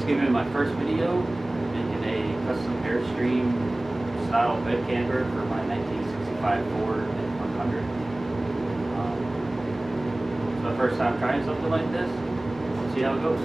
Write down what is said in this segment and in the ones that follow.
This is going to be my first video making a custom Airstream style bed camper for my 1965 Ford F100. It's my first time trying something like this. Let's see how it goes.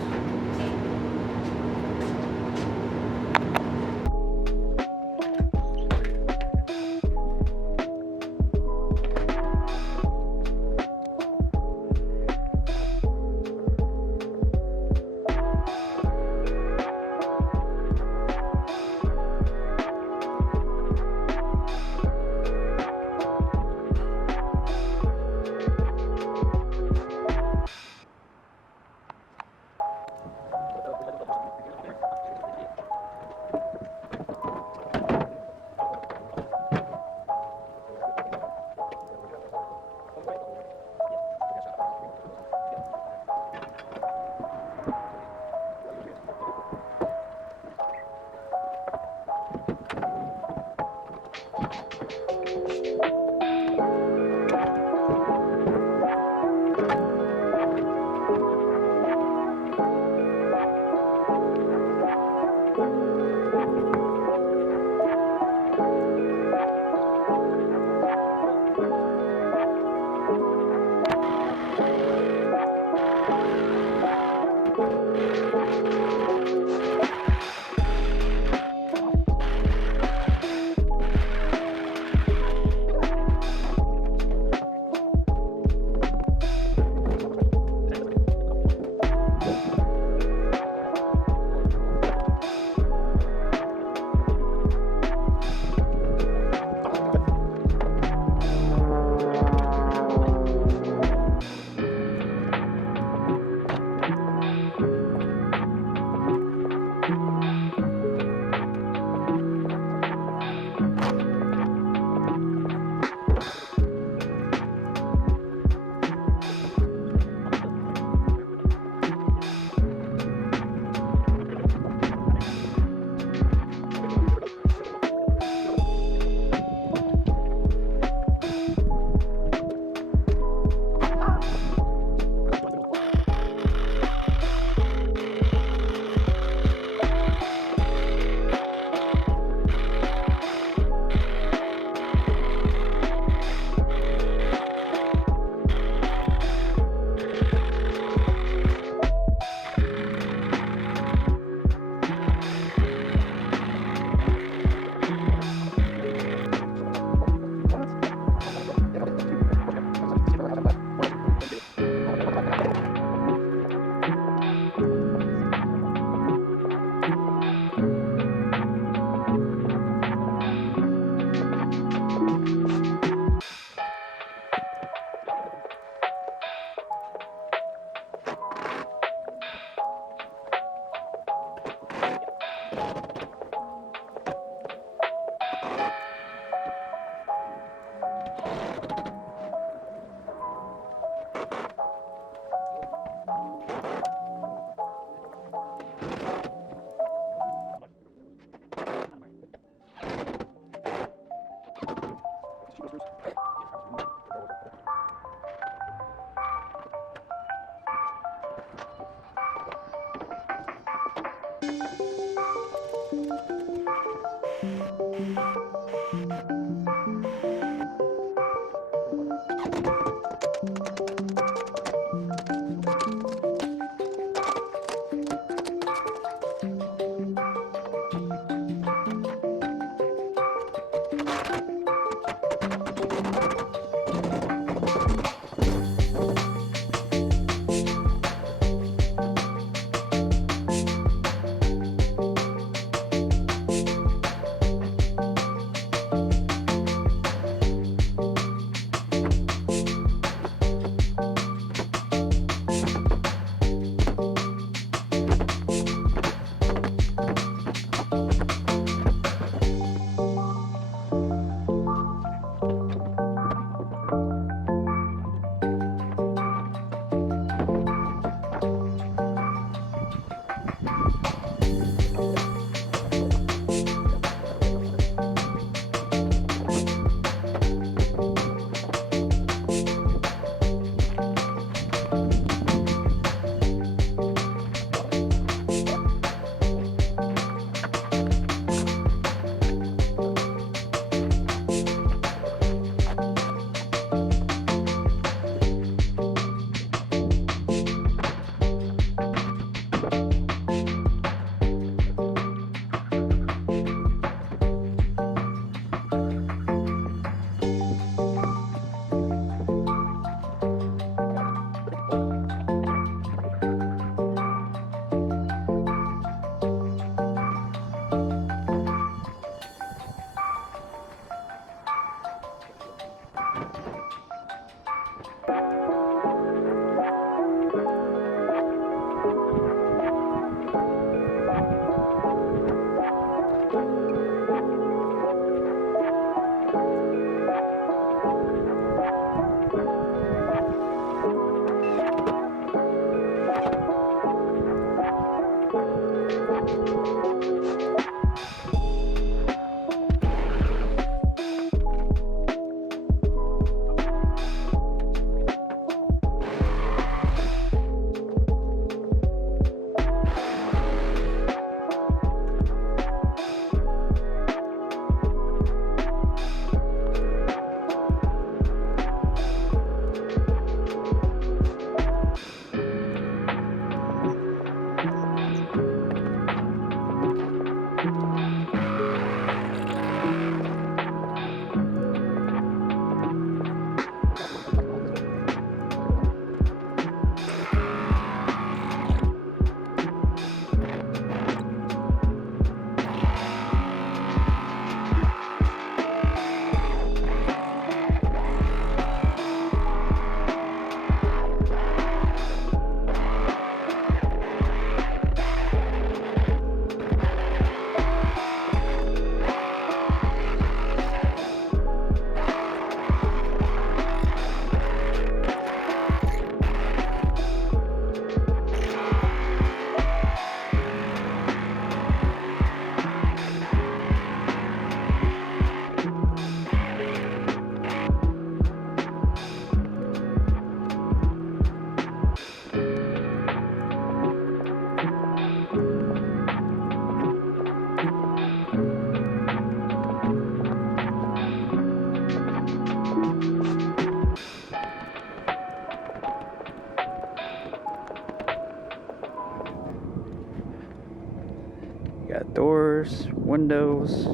Got doors, windows,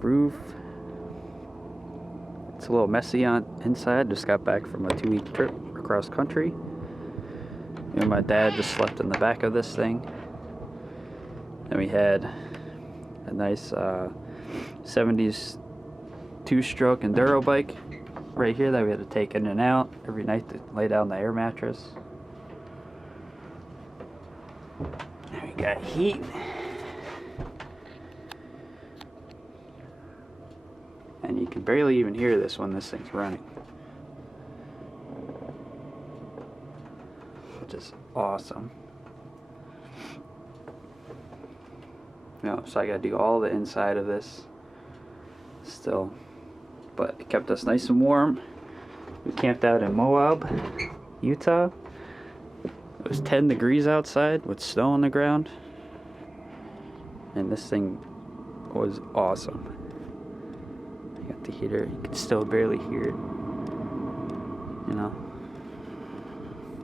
roof. It's a little messy on inside. Just got back from a 2-week trip across country. And my dad just slept in the back of this thing. And we had a nice 70s 2-stroke enduro bike right here that we had to take in and out every night to lay down the air mattress. And we got heat. And you can barely even hear this when this thing's running, which is awesome. So I gotta do all the inside of this still, but it kept us nice and warm. We camped out in Moab, Utah. It was 10 degrees outside with snow on the ground, and this thing was awesome. I got the heater. You can still barely hear it. You know,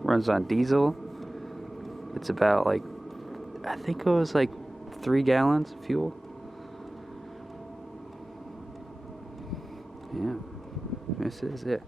runs on diesel. It's about like, I think it was like 3 gallons of fuel. Yeah, this is it.